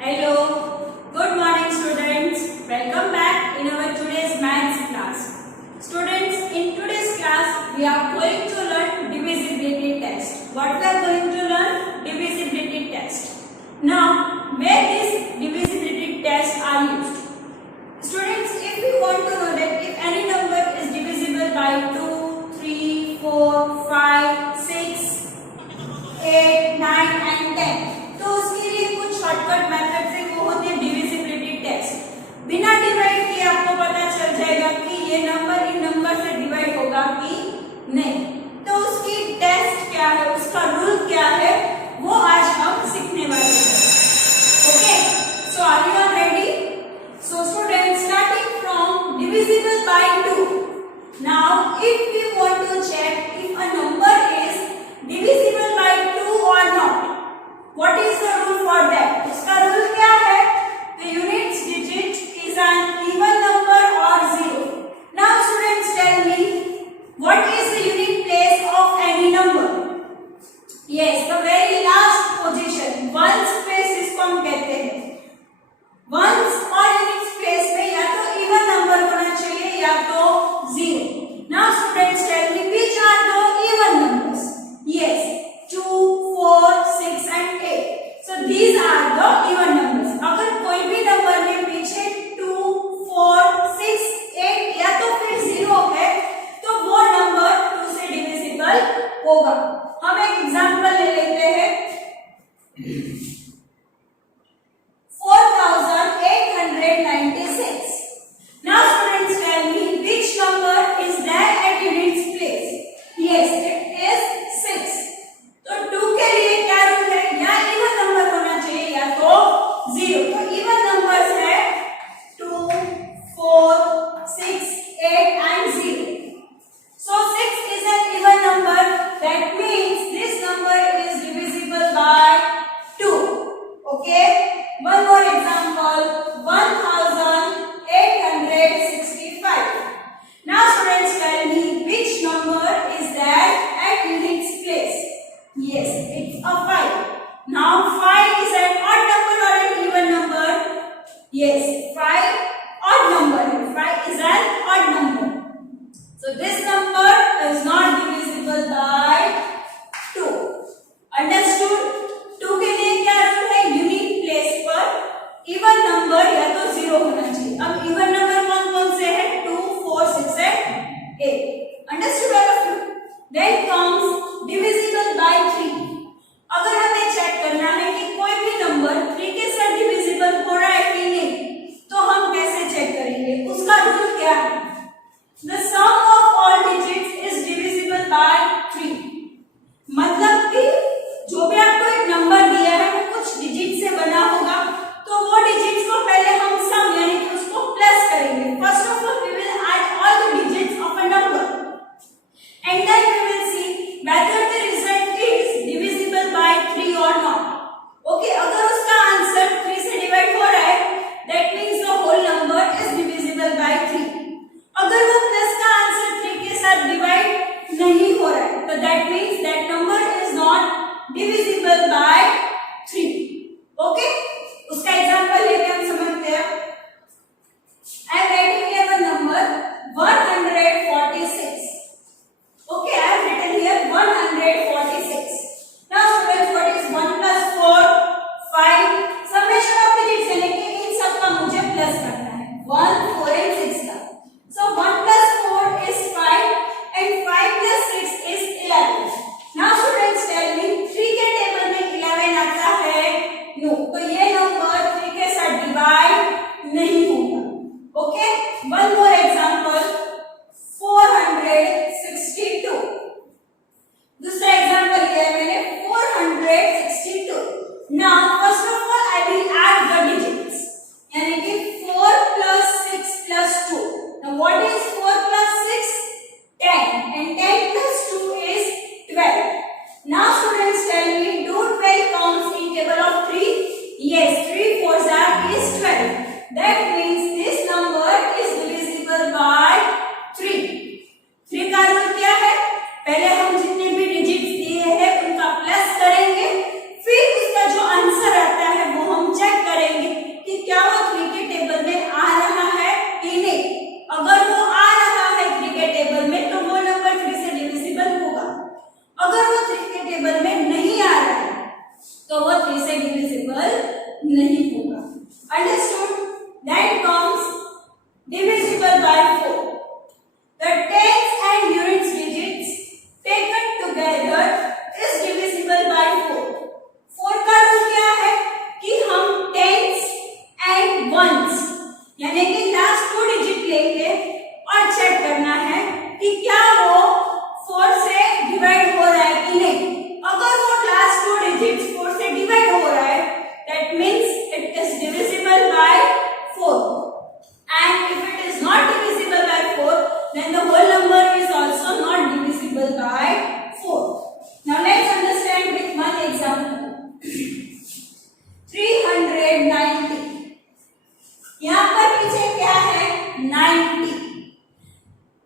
Hello, good morning students. Welcome back in our today's maths class. Students, in today's class we are going to learn divisibility test. What we are going to learn? Divisibility test. Now, where these divisibility tests are used? Students, if we want to know that if any number is divisible by 2, 3, 4, 5, 6, 8, 9 and 10, तो उसके लिए कुछ shortcut methods है, वो होती है divisibility test. बिना डिवाइड किए आपको पता चल जाएगा कि ये नंबर इन नंबर से डिवाइड होगा कि नहीं। तो उसकी टेस्ट क्या है, उसका रूल क्या है, वो आज हम सीखने वाले हैं। Okay, so are you all ready? So students, starting from divisible by 2। Now if we want to check if a number is divisible by 2 or not, what is the rule for that? इसका रूल क्या है? The units digit is an even number or zero. Now students, tell me, what is the unit place of any number? Yes, the very last position, ones place इसको हम कहते हैं। ones और units place में या तो even number होना चाहिए या तो zero. Now students, tell me, which are the even numbers? Yes, 2, 4, 6 and 8. So these are the even numbers. अगर कोई भी नंबर के पीछे 2, 4, 6, 8 या तो फिर 0 है तो वो नंबर 2 से डिविजिबल होगा। हम एक एग्जांपल ले लेते हैं। 4896. Now students, tell me which number is there at units place? Yes, it is 6. तो 2 के लिए क्या रूल है? या इवन नंबर होना चाहिए या तो 0। तो इवन नंबर्स है 2, 4, 6, 8 and 0. So 6 is an even number. That means this number is divisible by 2. Okay. One more example. 1865. Now students, tell me which number is that at units place? Yes, it's a 5. Now 5 is an odd number or an even number? Yes, 5 odd number. 5 is an odd number. So this number is not divisible by 2. Understood? 2 के लिए क्या रूल है? Unit is divisible by 4, and if it is not divisible by 4, then the whole number is also not divisible by 4. Now let's understand with one example. 390, यहाँ पर पीछे क्या है 90.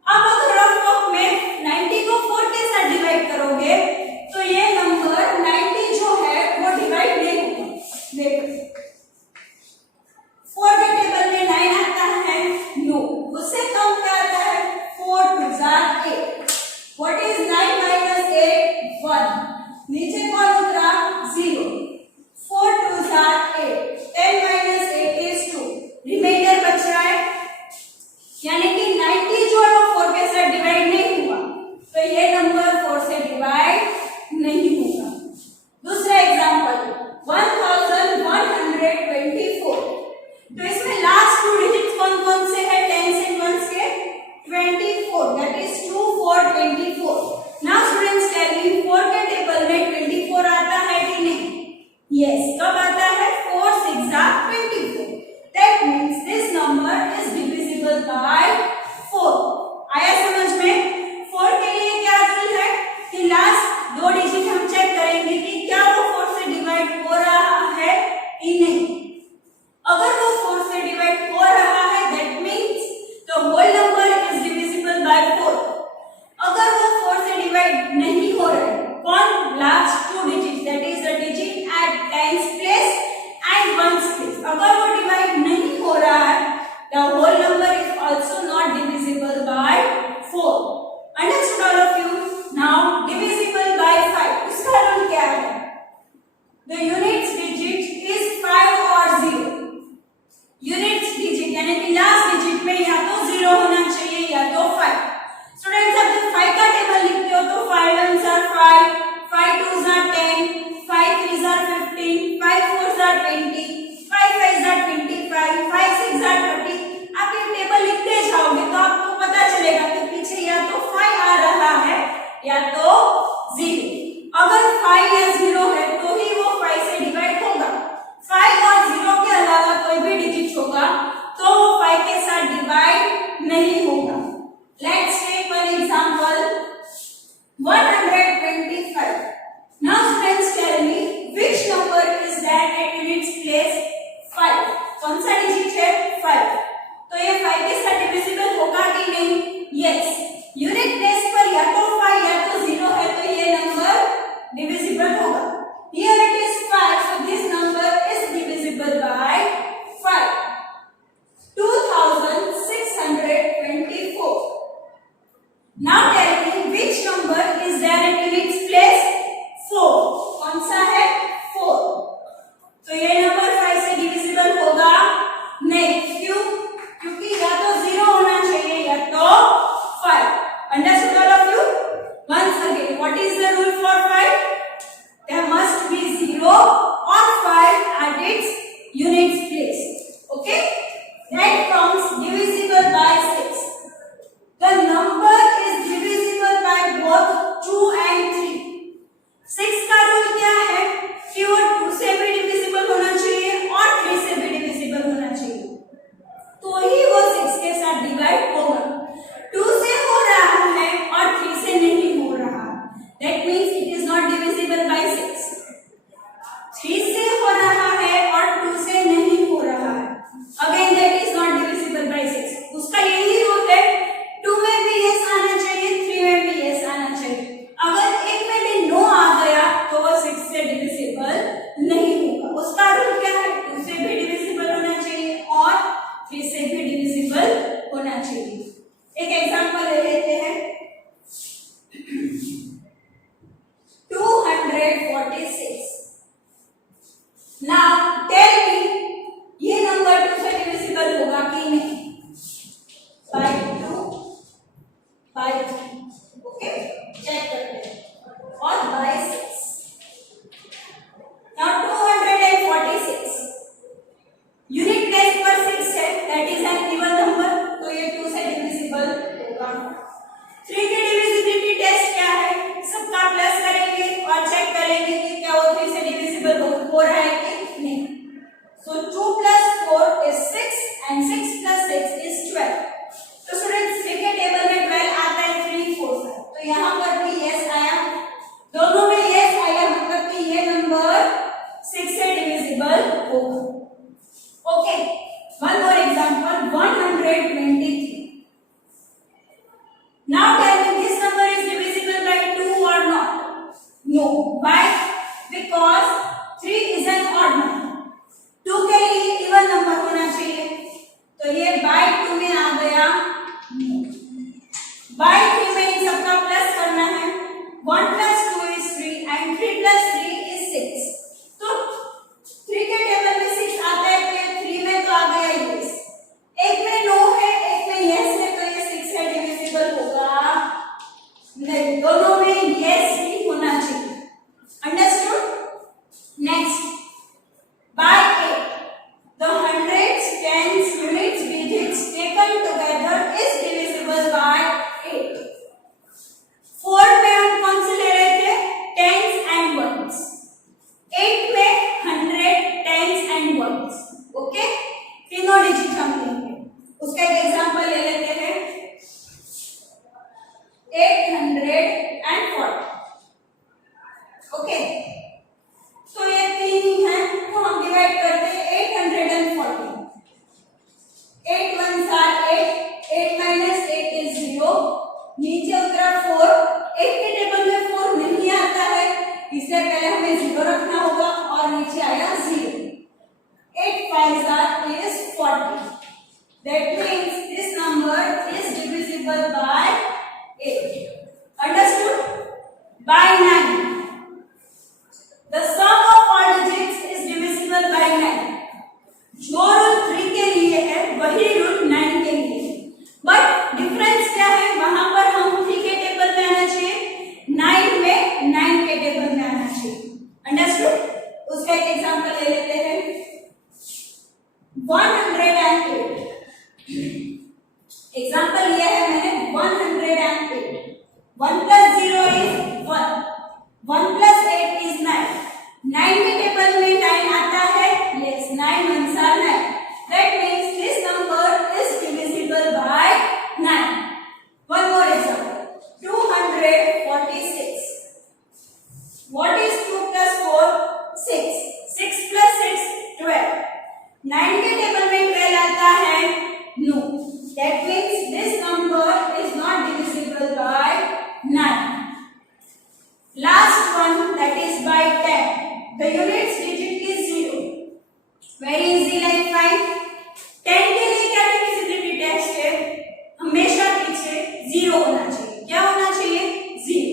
अब अगर रफ में 90 को 4 के साथ डिवाइड करोगे तो ये नंबर 90 जो है वो डिवाइड नहीं होगा. देखो 4 के टेबल में Okay, one more example, 123. Now tell me, this number is divisible by 2 or not? No. Why? Because 3 is an odd number. 2 के लिए इवन नंबर होना चाहिए, तो ये बाय 2 में आ गया। बाय 3 में इन सबका प्लस करना है। 1 plus 2 is 3 and 3 plus 3 is 6. तो 3 के टेबल में 6 आता है, तो ये 3 में तो आ गया यस। एक में नो है, एक में यस है, तो ये 6 है डिविजिबल होगा नहीं, दोनों में यस ही होना चाहिए। Understood? Next, by 8, the hundreds, tens, units, digits taken together is divisible by 8. 4 में हम कौन से ले रहे थे? tens and ones. 8 में 100, tens and ones. ओके, तीनों डिजिट हम लेंगे। उसका एक एग्जांपल ले लेते हैं, 840। ओके, तो ये तीन है, तो हम डिवाइड करते हैं 840। 8 1s are 8, 8 minus 8 is 0, नीचे उतरा 4। 8 के टेबल में 4 नहीं आता है, इसलिए पहले हमें 0 रखना होगा और नीचे आया 0। 8 5s are 40, that means this number is divisible by 8. Understood? By 9, the sum of all digits is divisible by 9. जो रूल 3 के लिए है वही रूल 9 के लिए है, बट डिफरेंस क्या है? वहां पर हम 3 के टेबल में आना चाहिए, 9 में 9 के टेबल में आना चाहिए। अंडरस्टूड? उसका एक एग्जांपल ले लेते हैं, 108। एग्जांपल लिया है मैंने 108। 1 plus 0 is 1, 1 plus 8 is 9। 9 के टेबल में 9 आता है, yes, 9 1s are 9, that means this number is divisible by 9. One more example, 246. What is 2 plus 4? 6. 6 plus 6 12। 9 के टेबल में 12 आता है, no, that means this number is not divisible by 9. Last one, that is by 10. The units digit is 0. Very easy, like 5. 10 के लिए क्या divisibility test है? हमेशा पीछे 0 होना चाहिए। क्या होना चाहिए? 0।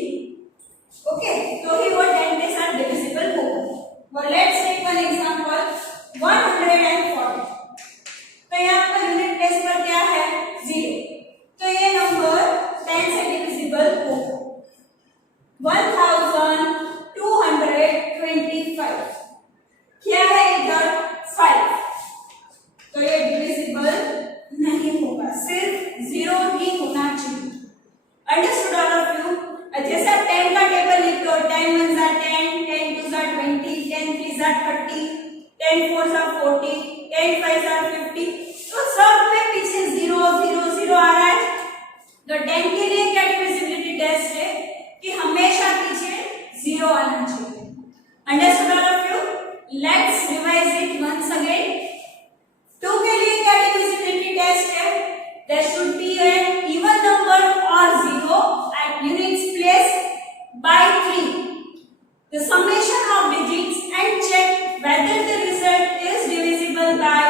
ओके, तो ही वो 10 के साथ divisible होगा। Well, let's take one example, 140। तो यहाँ पर यूनिट प्लेस पर क्या है? 0, तो ये नंबर 10 से divisible होगा। 1225 क्या है इधर? 5, तो ये डिविजिबल नहीं होगा, सिर्फ 0 ही होना चाहिए। Understood all of you? जैसा 10 का टेबल लिखते हो, 10 1s are 10, 10 2s are 20, 10 3s are 30, 10 4s are 40, 10 5s are 50, तो सब में पीछे 0 0 0 आ रहा है। तो 10 के लिए क्या डिविजिबिलिटी टेस्ट है कि हमेशा पीछे 0 आना चाहिए। Understood all of you? Let's revise it once again. 2 के लिए क्या डिविजिबिलिटी टेस्ट है? There should be an even number और 0 at units place by 3. The summation of digits and check whether the result is divisible by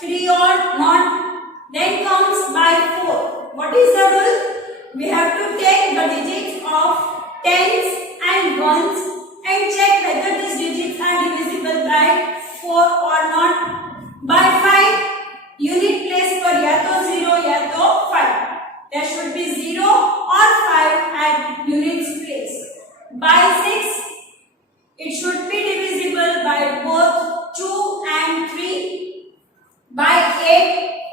3 or not. Then comes by 4. What is the rule? We have to take the digits of tens and ones and check whether these digits are divisible by 4 or not. By 5, unit place पर या तो 0 या तो 5. There should be 0 or 5 at units place. By 6, it should be divisible by both 2 and 3. By 8,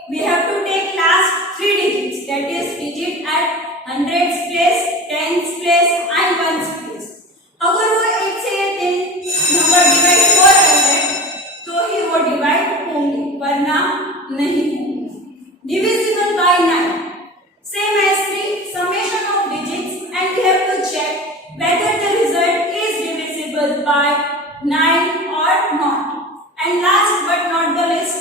we have to take last 3 digits, that is digit at hundreds place, tens place and ones place. अगर वो 1 से ये 3 number divide हो रहे हैं तो ही वो डिवाइड होंगे, वरना नहीं होंगे। Divisible by 9, same as 3, summation of digits, and we have to check whether the result is divisible by 9 or not. And last but not the least,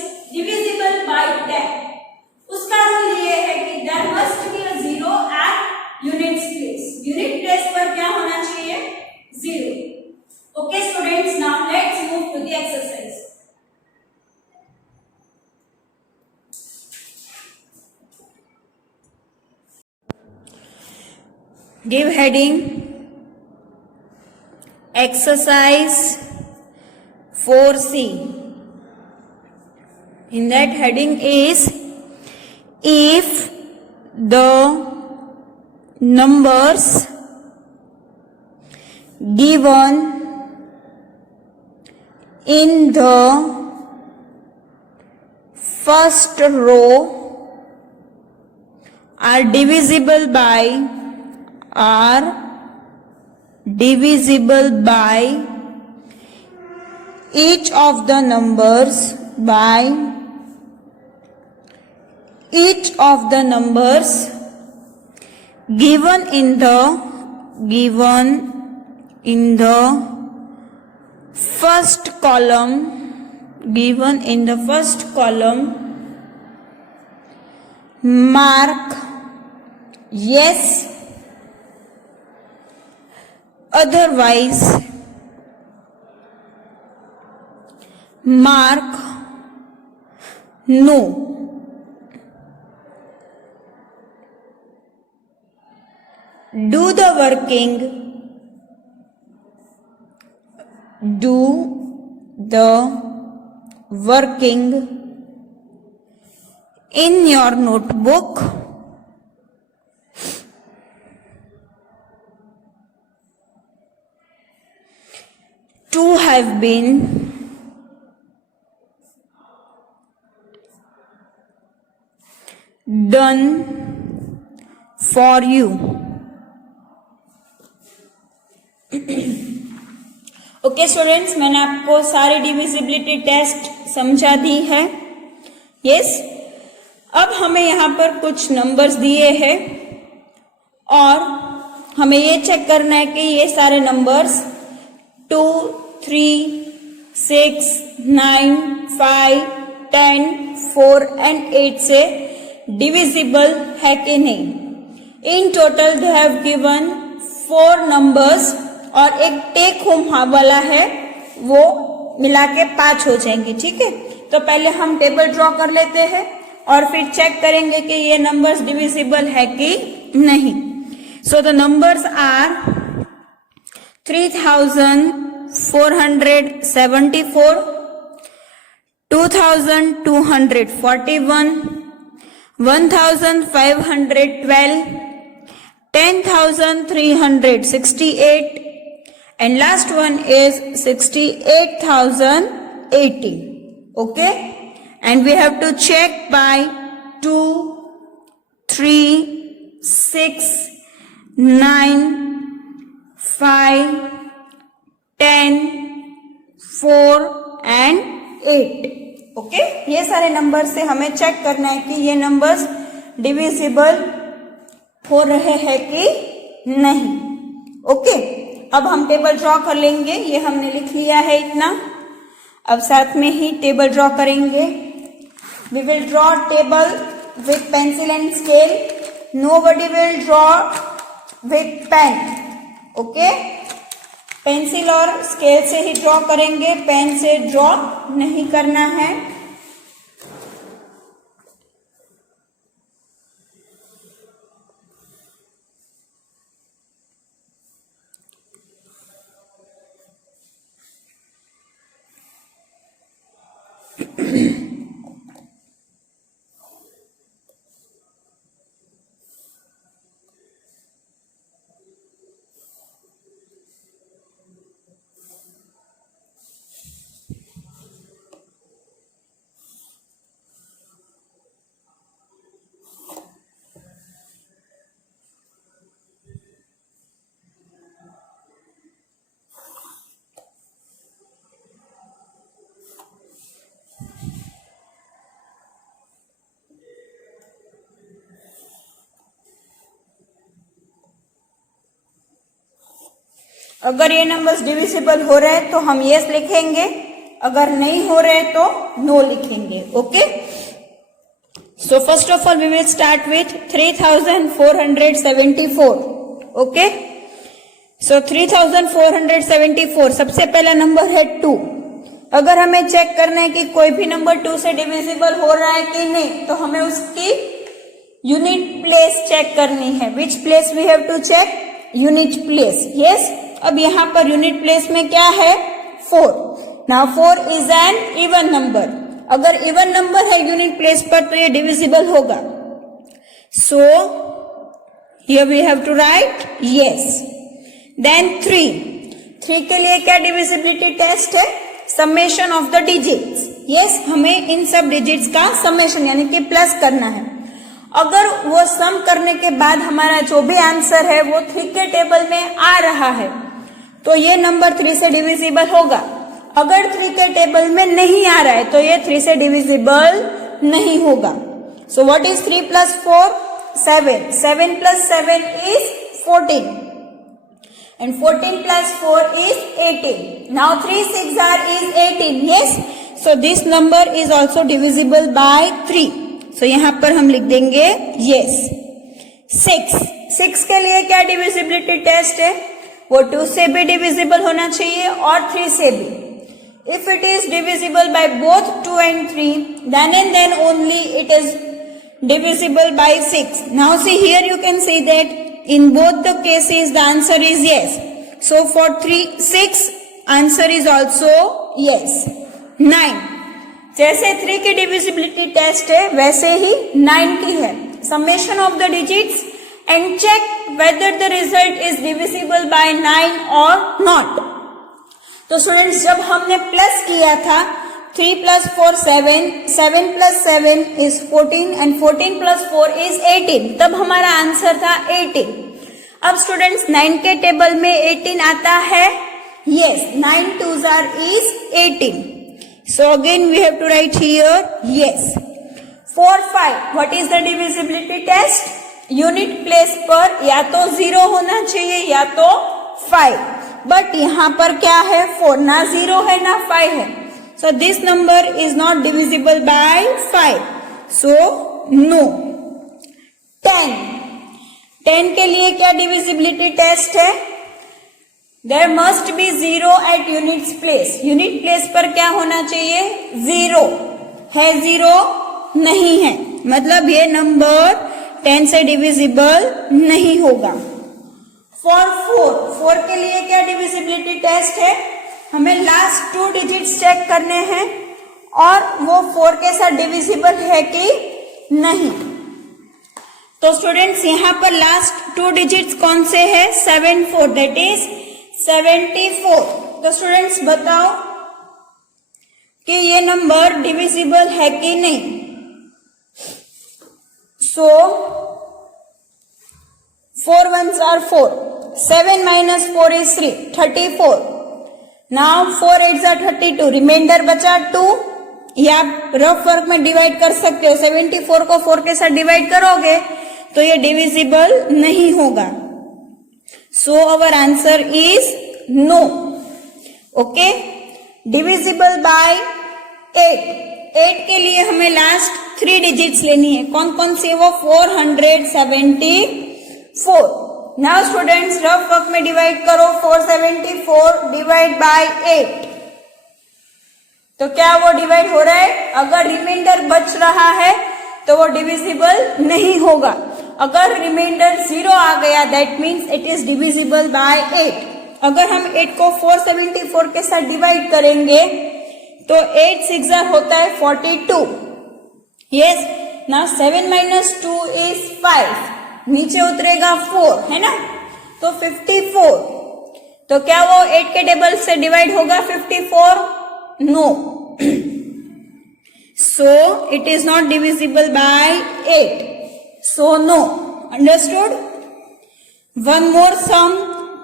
Give heading exercise 4C. In that heading is if the numbers given in the first row are divisible by each of the numbers given in the first column, mark yes, otherwise mark no. Do the working in your notebook. To have been done for you. Okay students, मैंने आपको सारी divisibility test समझा दी है. यस, अब हमें यहाँ पर कुछ नंबर्स दिए हैं और हमें ये चेक करना है कि ये सारे नंबर्स 2, 3, 6, 9, 5, 10, 4 एंड 8 से डिविजिबल है कि नहीं. In total they have given 4 नंबर्स और एक टेक होम वाला है, वो मिला के 5 हो जाएंगे. ठीक है, तो पहले हम टेबल ड्रॉ कर लेते हैं और फिर चेक करेंगे कि ये नंबर्स डिविजिबल है कि नहीं. So the numbers are 3474, 2241, 1512, 10,368 and last one is 68,080. Okay, and we have to check by 2, 3, 6, 9, 5, 10, 4 and 8. ओके, ये सारे नंबर से हमें चेक करना है कि ये नंबर्स डिविजिबल हो रहे हैं कि नहीं. ओके, अब हम टेबल ड्रॉ कर लेंगे. ये हमने लिख लिया है इतना. अब साथ में ही टेबल ड्रॉ करेंगे. We will draw table with pencil and scale. Nobody will draw with pen. Okay, pencil और स्केल से ही ड्रॉ करेंगे, पेन से ड्रॉ नहीं करना है. अगर ये नंबर्स डिविजिबल हो रहे हैं तो हम यस लिखेंगे, अगर नहीं हो रहे तो नो लिखेंगे. Okay, so first of all we will start with 3474. Okay, so 3474 सबसे पहला नंबर है 2. अगर हमें चेक करना है कि कोई भी नंबर 2 से डिविजिबल हो रहा है कि नहीं, तो हमें उसकी यूनिट प्लेस चेक करनी है. Which place we have to check? Unit place. Yes, अब यहाँ पर यूनिट प्लेस में क्या है? 4. Now 4 is an even number. अगर इवन नंबर है यूनिट प्लेस पर तो ये डिविजिबल होगा. So here we have to write yes. Then 3 के लिए क्या डिविजिबिलिटी टेस्ट है? Summation of the digits. Yes, हमें इन सब डिजिट्स का समेशन यानी कि प्लस करना है. अगर वो सम करने के बाद हमारा जो भी आंसर है वो 3 के टेबल में आ रहा है तो ये नंबर 3 से डिविजिबल होगा. अगर 3 के टेबल में नहीं आ रहा है तो ये 3 से डिविजिबल नहीं होगा. सो व्हाट इज 3 प्लस 4? 7. 7 प्लस 7 इज 14. And 14 plus 4 is 18. Now 3 6 is 18. Yes. So this number is also divisible by 3. So यहाँ पर हम लिख देंगे yes. 6 के लिए क्या divisibility test है? वो 2 से भी divisible होना चाहिए और 3 से भी. If it is divisible by both 2 and 3, then and then only it is divisible by 6. Now see here you can see that in both the cases the answer is yes. So for 6 answer is also yes. 9 जैसे 3 की divisibility test है वैसे ही 9 की है. Summation of the digits and check whether the result is divisible by 9 or not. तो स्टूडेंट्स जब हमने प्लस किया था 3 plus 4 7, 7 plus 7 is 14 and 14 plus 4 is 18. तब हमारा आंसर था 18. अब स्टूडेंट्स 9 के टेबल में 18 आता है. Yes, 9 2s is 18. So again we have to write here yes. 4 5 what is the divisibility test? Unit place पर या तो 0 होना चाहिए या तो 5. बट यहाँ पर क्या है? 4. ना 0 है ना 5 है. So this number is not divisible by 5. So no. 10 के लिए क्या divisibility test है? There must be 0 at units place. Unit place पर क्या होना चाहिए? 0 है. 0 नहीं है मतलब ये नंबर 10 से डिविजिबल नहीं होगा. फॉर 4 के लिए क्या डिविजिबिलिटी टेस्ट है? हमें लास्ट 2 डिजिट्स चेक करने हैं और वो 4 के साथ डिविजिबल है कि नहीं. तो स्टूडेंट्स यहाँ पर लास्ट 2 डिजिट्स कौन से है? 7 4 दैट इज 74. तो स्टूडेंट्स बताओ कि ये नंबर डिविजिबल है कि नहीं. सो 4 1s are 4. 7 minus 4 is 3. 34. Now 4 8s are 32. रिमाइंडर बचा 2. ये आप रफ वर्क में डिवाइड कर सकते हो. 74 को 4 के साथ डिवाइड करोगे तो ये डिविजिबल नहीं होगा. So our answer is no. Okay. Divisible by 8. 8 के लिए हमें लास्ट 3 डिजिट्स लेनी है. कौन कौन सी? वो 474. नाउ स्टूडेंट्स रफ वर्क में डिवाइड करो. 474 डिवाइड बाय 8. तो क्या वो डिवाइड हो रहा है? अगर रिमाइंडर बच रहा है तो वो डिविजिबल नहीं होगा. अगर रिमाइंडर 0 आ गया that means it is divisible by 8. अगर हम 8 को 474 के साथ डिवाइड करेंगे तो 8 6 होता है 42. यस. नाउ 7 minus 2 is 5. नीचे उतरेगा 4 है ना. तो 54. तो क्या वो 8 के टेबल से डिवाइड होगा 54? No. So it is not divisible by 8. So no. Understood. One more sum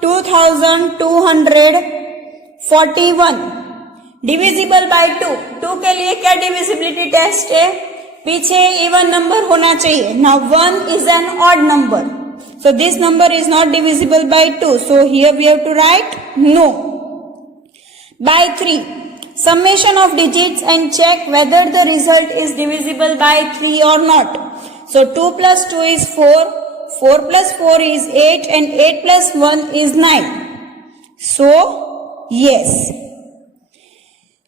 2241 divisible by 2. 2 के लिए क्या डिविजिबिलिटी टेस्ट है? पीछे इवन नंबर होना चाहिए. नाउ 1 is an odd number. So this number is not divisible by 2. So here we have to write no. By 3. Summation of digits and check whether the result is divisible by 3 or not. So 2 plus 2 is 4. 4 plus 4 is 8 and 8 plus 1 is 9. So yes.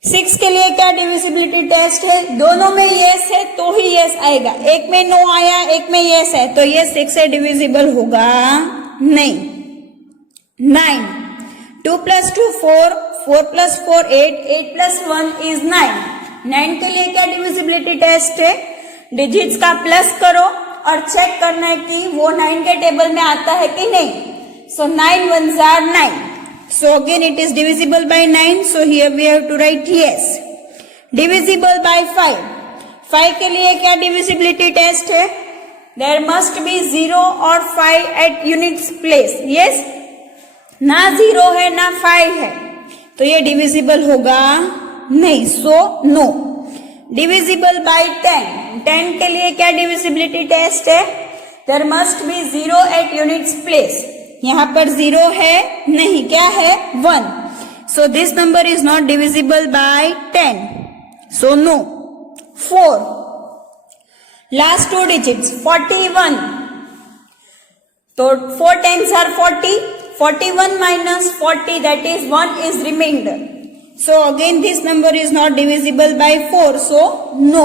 6 के लिए क्या divisibility test है? दोनों में यस है तो ही यस आएगा. एक में नो आया एक में यस है तो ये 6 से डिविजिबल होगा नहीं. 9. 2 plus 2 4, 4 plus 4 8, 8 plus 1 is 9. 9 के लिए क्या डिविजिबिलिटी टेस्ट है? डिजिट्स का प्लस करो और चेक करना है कि वो 9 के टेबल में आता है कि नहीं. So 9 ones are 9. So again it is divisible by 9. So here we have to write yes. Divisible by 5. 5 के लिए क्या डिविजिबिलिटी टेस्ट है? There must be 0 or 5 at units place. Yes? ना 0 है ना 5 है तो ये डिविजिबल होगा नहीं. So no. Divisible by 10. 10 के लिए क्या डिविजिबिलिटी टेस्ट है? There must be 0 at units place. यहाँ पर 0 है नहीं, क्या है? 1. So this number is not divisible by 10. So no. 4. Last two digits 41. So 4 tens are 40. 41 minus 40, that is 1 is remainder. So again this number is not divisible by 4. So no.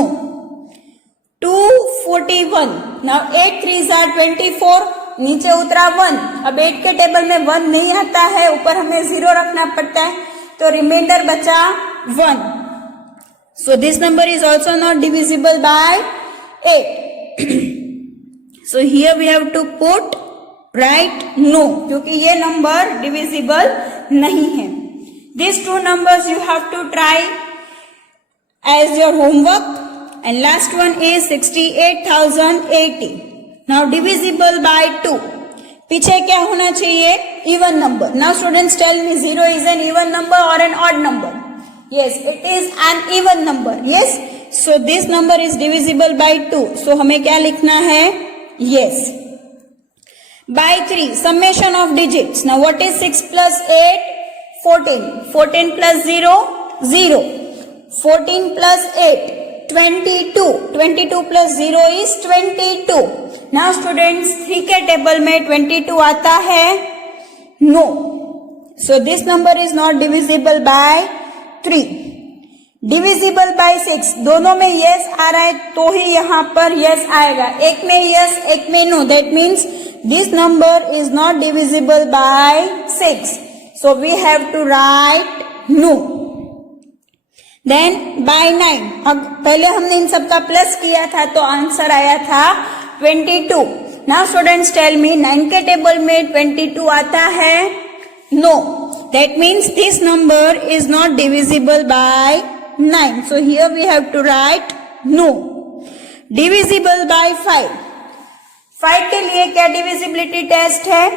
241. Now 8 3s are 24. नीचे उतरा 1. अब 8 के टेबल में 1 नहीं आता है, ऊपर हमें 0 रखना पड़ता है तो रिमाइंडर बचा 1. So this number is also not divisible by 8. So here we have to put right no, क्योंकि ये नंबर डिविजिबल नहीं है. These two numbers you have to try as your homework. And last one is 68,080. Now divisible by 2. पीछे क्या होना चाहिए? Even number. Now students tell me 0 is an even number or an odd number? Yes, it is an even number. Yes. So this number is divisible by 2. So हमें क्या लिखना है? Yes. By 3. Summation of digits. Now what is 6 plus 8? 14. 14 plus 0? 0. 14 plus 8? 22. 22 plus 0 is 22. Now students 3 के टेबल में 22 आता है? No. So this number is not divisible by 3. Divisible by 6. दोनों में yes आ रहा है तो ही यहाँ पर yes आएगा. एक में yes, एक में no. That means this number is not divisible by 6. So we have to write no. Then by 9. अब पहले हमने इन सब का प्लस किया था तो आंसर आया था 22. Now students tell me 9 के टेबल में 22 आता है? No. That means this number is not divisible by 9. So here we have to write no. Divisible by 5. 5 के लिए क्या divisibility test है?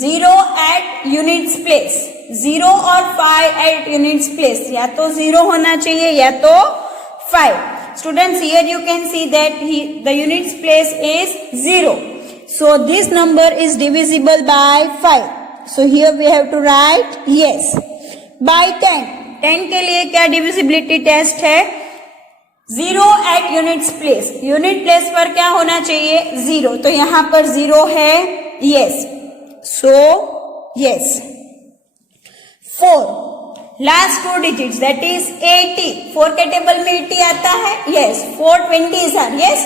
0 at units place. 0 और 5 at units place. या तो 0 होना चाहिए या तो 5. Students, here you can see that the units place is 0. So this number is divisible by 5. So here we have to write yes. By 10. 10 के लिए क्या divisibility test है? 0 at units place. Unit place पर क्या होना चाहिए? 0. तो यहाँ पर 0 है? Yes. So yes. 4. Last two digits, that is 80. 4 के टेबल में 80 आता है? Yes. 4 20s are yes,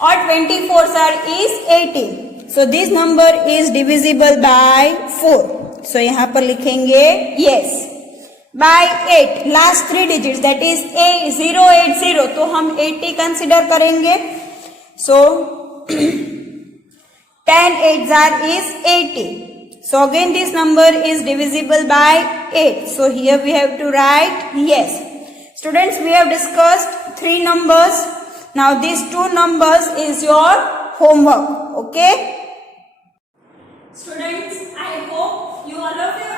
or 24s are is 80. So this number is divisible by 4. So यहाँ पर लिखेंगे yes. By 8. Last 3 digits, that is 080. तो हम 80 consider करेंगे. So 10 8s are is 80. So again this number is divisible by 8. So here we have to write yes. Students, we have discussed 3 numbers. Now these 2 numbers is your homework. Okay? Students, I hope you all of you